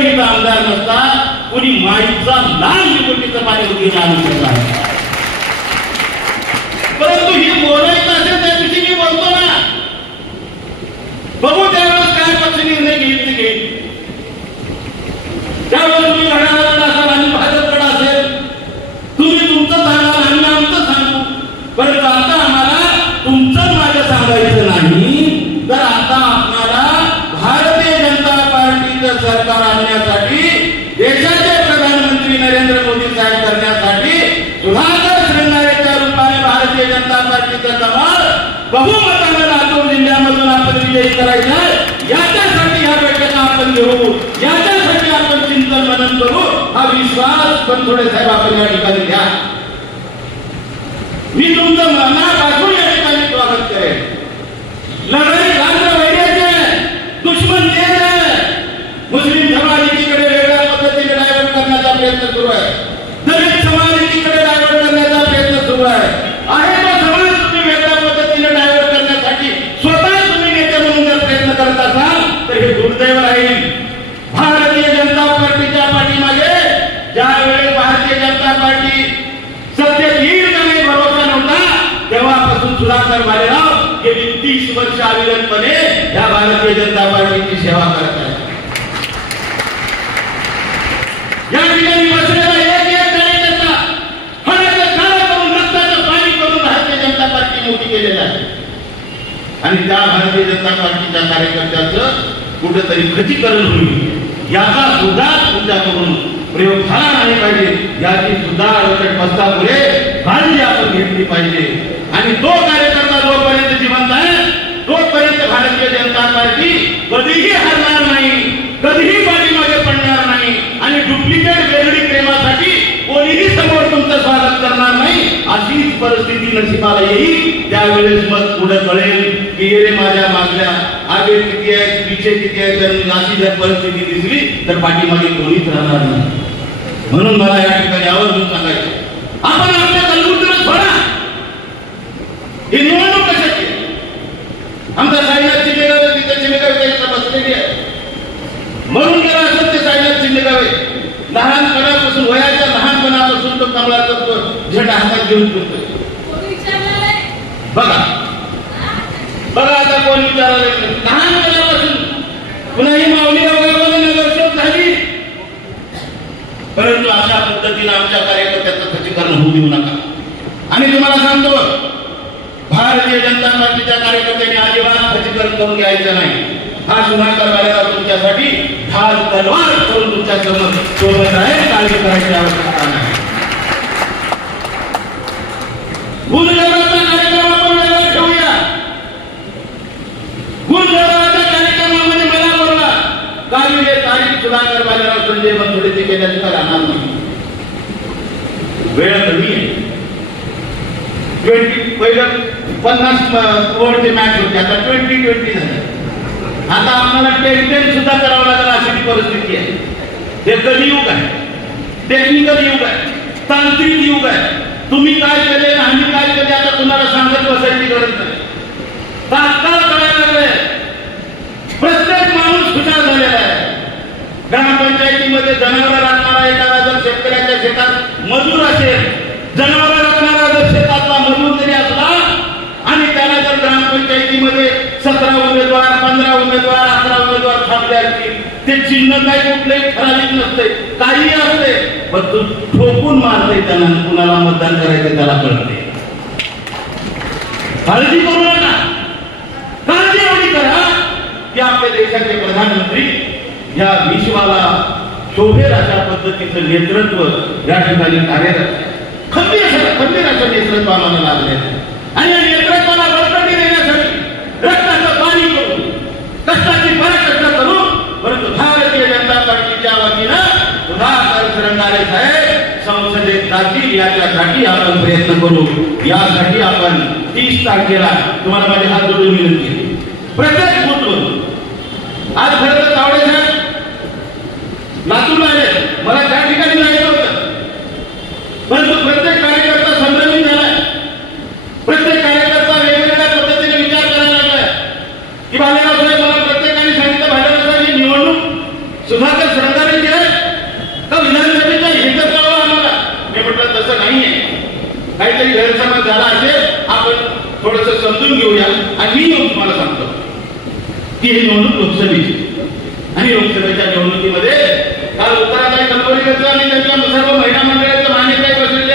जर आमदार नसता कोणी माईचा लाल निवडणुकीचं पाणी उद्या आणू परंतु ही बोलायचं असेल त्या दिवशी मी बोलतो ना. बघू त्यावेळेस काय पक्ष निर्णय घेईल ते घेईल त्यावेळेस तुम्ही घड्याळाकडे असाल आणि भाजपकडे असेल तुम्ही तुमचं सांगाल आम्ही आमचं सांगू परंतु आता आम्हाला तुमचं माझं सांगायचं नाही तर आता आम्हाला भारतीय जनता पार्टीचं सरकार आणण्यासाठी देशाचे प्रधानमंत्री नरेंद्र मोदी साहेब करण्यासाठी सुधाकर श्रृंगारेच्या रूपाने भारतीय जनता पार्टीचं कमाल बहुमतानं लातूर जिल्ह्यामधून आपण विजयी करायचा आहे. याच्यासाठी ह्या बैठका आपण घेऊ. याच्यासाठी आपण चिंतन मनन करू. हा विश्वास पण थोडे साहेब आपण या ठिकाणी घ्या मी तुमचं मनापासून या ठिकाणी स्वागत करेन. लढाई गांध वैर्याची दुश्मन तेज मुस्लिम समाज एकीकडे वेगळ्या पद्धतीने डायव्हर्ट करण्याचा प्रयत्न सुरू आहे दलित समाज एकीकडे डायव्हर्ट करण्याचा प्रयत्न सुरू आहे आहे तो समाज तुम्ही वेगळ्या पद्धतीने डायव्हर्ट करण्यासाठी स्वतः तुम्ही नेते म्हणून जर प्रयत्न करत असाल तर हे दुर्दैव राहील भारतीय जनता पार्टीच्या पाठीमागे ज्या वेळेस भारतीय जनता पार्टी सत्तेत येईल का नाही भरोसा नव्हता? तेव्हापासून सुधाकर भालेराव गेली तीस वर्ष अविरतपणे या भारतीय जनता पार्टीची सेवा करत आहे या ठिकाणी बसलेला एक एक कार्यकर्ता फळाचं काळं करून रक्ताचं पाणी करून भारतीय जनता पार्टी मोठी केलेला आहे. आणि त्या भारतीय जनता पार्टीच्या कार्यकर्त्याचं कुठंतरी खचीकरण होईल. याचा सुद्धा तुमच्याकडून प्रयोग झाला नाही पाहिजे. याची सुद्धा अडचण बसतापुढे काळजी आपण घेतली पाहिजे. आणि तो कार्यकर्ता जोपर्यंत जिवंत आहे तोपर्यंत भारतीय जनता पार्टी कधीही हरणार नाही कधीही पाठीमागे पडणार नाही आणि डुप्लिकेट वेगळी प्रेमासाठी कोणीही समोर तुमचं स्वागत करणार नाही अशीच परिस्थिती नशिबाला येईल. त्यावेळेस मग पुढे कळेल की रे माझ्या मागल्या आगे किती आहेत पिछे किती आहेत जर अशी जर परिस्थिती दिसली तर पाठीमागे कोणीच राहणार नाही. म्हणून मला या ठिकाणी आवर्जून सांगायचं आपण आपल्या कल्लूतूनच सोडा. ही निवडणूक कशाची आहे? आमचा साईनाथ शिंदेगावे तिथे शिंदेगावे त्यांना बसलेली आहे. म्हणून जर असं ते साईनाथ शिंदेगावे लहानपणापासून वयाच्या लहानपणापासून तो कमळाचा तो झेंडा हातात घेऊन फिरतोय. बघा बघा आता कोण विचारायला लागलं. पुन्हा ही माऊली वगैरे नगरसेवक झाली. परंतु अशा पद्धतीने आमच्या कार्यकर्त्याचं खचीकरण होऊ देऊ नका. आणि तुम्हाला सांगतो भारतीय जनता पार्टीच्या कार्यकर्त्यांनी अजिबात खचीकरण करून घ्यायचं नाही. हा शुभाकर झालेला तुमच्यासाठी ठाल तलवार करून तुमच्यासमोर सोबत आहे काळजी करायची आवश्यकता नाही गुरुदेवाचा कार्यक्रम आपण वेगळा ठेवूया गुरुदेवाच्या कार्यक्रमामध्ये मला बोलला काल सुधाकर बाजाराव संजय बनसोडेचे केल्याचं काय राहणार नाही. वेळ कमी आहे. ट्वेंटी पहिलं पन्नास ओव्हरचे मॅच होते आता ट्वेंटी ट्वेंटी झाले. आता आम्हाला टेन टेन सुद्धा करावं लागेल अशी परिस्थिती आहे. हे कलियुग आहे. टेक्निकल युग आहे. तांत्रिक युग आहे. तुम्ही काय केले आम्ही काय केले आता तुम्हाला सांगत बसायची गरज नाही. तात्काळ करायला लागले प्रत्येक माणूस खुशाल झालेला आहे ग्रामपंचायतीमध्ये जनावर राखणारा एखादा जर शेतकऱ्याच्या शेतात मजूर असेल जनावर राखणारा जर शेतातला मजूर जरी असला आणि त्याला जर ग्रामपंचायतीमध्ये सतरा उमेदवार पंधरा उमेदवार अकरा उमेदवार थांबले असतील ते चिन्ह काही कुठलंही ठराविक नसते काही असते पण तू ठोकून मारते त्यांना कुणाला मतदान करायचं त्याला कळते काळजी करू नका. काळजी एवढी करा. की आपल्या देशाचे प्रधानमंत्री या विश्वाला शोभेल अशा पद्धतीचं नेतृत्व या ठिकाणी कार्यरत खंबीर असं खंबीर असं नेतृत्व आम्हाला लागले आणि या नेतृत्वाला बळकटी देण्यासाठी रक्ताचं पाणी करून कष्टाची पराकष्ट करून परंतु भारतीय जनता पार्टीच्या वतीनं सुधाकर श्रंगारे साहेब संसदेत जातील याच्यासाठी आपण प्रयत्न करू. यासाठी आपण तीस तारखेला तुम्हाला माझे हात जोडून विनंती प्रत्येक बुथवर आज खरं तर लातूरला आहे मला त्या ठिकाणी लागलं होतं. परंतु प्रत्येक कार्यकर्ता संभ्रमित झालाय. प्रत्येक कार्यकर्ता वेगवेगळ्या पद्धतीने विचार करायला लागलाय. की भालेराव साहेब मला प्रत्येकाने सांगितलं भालेराव साहेब निवडणूक सुधाकर सरकारने दिलाय तर विधानसभेच्या हिंद कळवा आम्हाला? मी म्हटलं तसं नाहीये. काहीतरी गैरसमज झाला असेल आपण थोडस समजून घेऊया. आणि मी येऊन तुम्हाला सांगतो. की ही निवडणूक लोकसभेची. आणि लोकसभेच्या निवडणुकीमध्ये काल उत्तराताई कलबोलीकर आणि त्यांच्या सर्व महिला बसलेले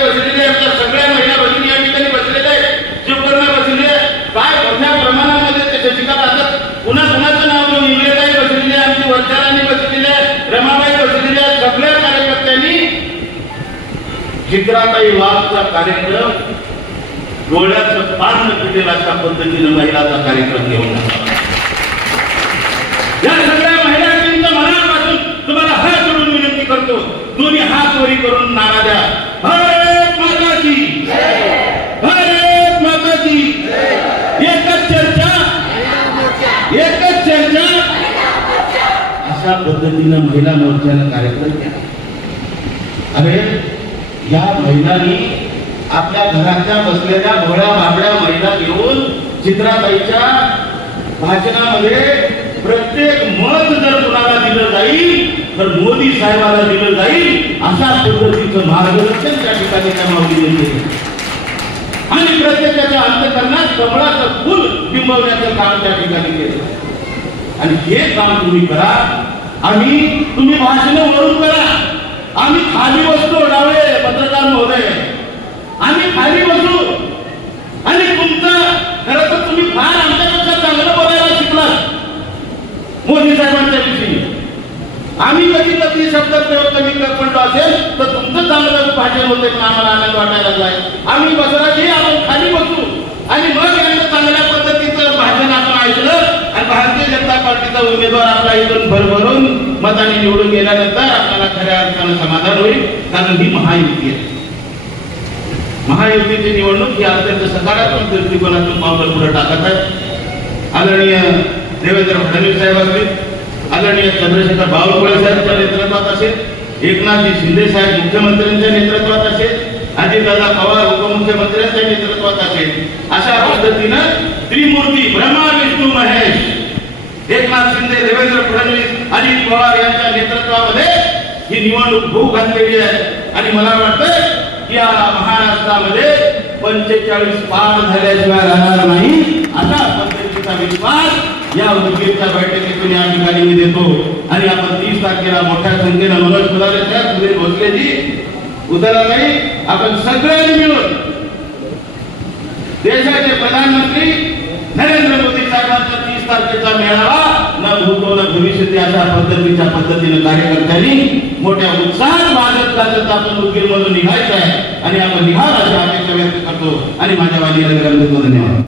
बसलेले आपल्या सगळ्या महिला या ठिकाणी शिवकर्णा बसलेले काय मोठ्या प्रमाणामध्ये पुन्हा कुणाचं नाव घेऊन इंग्रजाई आमची रमाबाई सगळ्या कार्यकर्त्यांनी. चित्राताई वाघचा कार्यक्रम डोळ्याचं पान पिटेल अशा पद्धतीने महिलाचा कार्यक्रम घेऊन या सगळ्या महिलांच्या मनापासून तुम्हाला हात जोडून विनंती करतो. दोन्ही हात वरी करून नारा द्या. भारत माताजी भारत माताजी एकच चर्चा. एकच चर्चा. अशा पद्धतीनं महिला मोर्चाला कार्यक्रम केला अरे या महिलांनी आपल्या घराच्या बसलेल्या भोळ्या बाबड्या महिला घेऊन चित्राबाईच्या भाषणामध्ये प्रत्येक मत जर कुणाला दिलं जाईल तर मोदी साहेबाला दिलं जाईल अशा पद्धतीचं मार्गदर्शन त्या ठिकाणी त्या माऊलीने केलं आणि प्रत्येकाच्या अंतकरणात कमळाचं फुल बिंबवण्याचं काम त्या ठिकाणी केलं. आणि हे काम तुम्ही करा. आणि तुम्ही भाषण वरून करा. आम्ही खाली बसतो डावे पत्रकार महोदय. आम्ही खाली बसू आणि तुमचं खरं तर तुम्ही फार आमच्यापेक्षा चांगलं बोलायला शिकलात मोदी साहेबांच्या विषयी आम्ही कधी कधी शब्द प्रयोग कमी पडलो असेल तर तुमचं चांगलं होते पण आम्हाला आनंद वाटायला जाय आम्ही बसला आपण खाली बसू. आणि मग यांना चांगल्या पद्धतीचं भाषण आपण ऐकलं आणि भारतीय जनता पार्टीचा उमेदवार आपला इथून भरभरून मताने निवडून गेल्यानंतर आपल्याला खऱ्या अर्थानं समाधान होईल. कारण ही महायुती आहे. महायुतीची निवडणूक ही अत्यंत सकारात्मक दृष्टिकोनातून पावलं पुढे टाकत आहे. आदरणीय देवेंद्र फडणवीस साहेब असतील. आदरणीय चंद्रशेखर बावनकुळे साहेबांच्या नेतृत्वात असेल. एकनाथजी शिंदे साहेब मुख्यमंत्र्यांच्या नेतृत्वात असेल अजितदादा पवार उपमुख्यमंत्र्यांच्या नेतृत्वात असेल. अशा पद्धतीनं त्रिमूर्ती ब्रह्मा विष्णू महेश एकनाथ शिंदे देवेंद्र फडणवीस अजित पवार यांच्या नेतृत्वामध्ये ही निवडणूक होऊ घातलेली आहे. आणि मला वाटतं की या महाराष्ट्रामध्ये पंचेचाळीस पार झाल्याशिवाय राहणार नाही. अशा पद्धतीचा विश्वास या उदगीरच्या बैठकीतून या ठिकाणी मी देतो. आणि आपण तीस तारखेला मोठ्या संख्येनं मनोज फुलारेच्या सुधीर भोसलेजी नाही. आपण सगळ्यांनी मिळून देशाचे प्रधानमंत्री नरेंद्र मोदी साहेबांचा तीस तारखेचा मेळावा न भूतो न भविष्यती अशा पद्धतीच्या पद्धतीने कार्यकर्त्यांनी मोठ्या उत्साहात भाजप जात आपण उकील मधून निघायचं आहे. आणि आपण निघाल अशी अपेक्षा व्यक्त करतो. आणि माझ्या वाली धन्यवाद.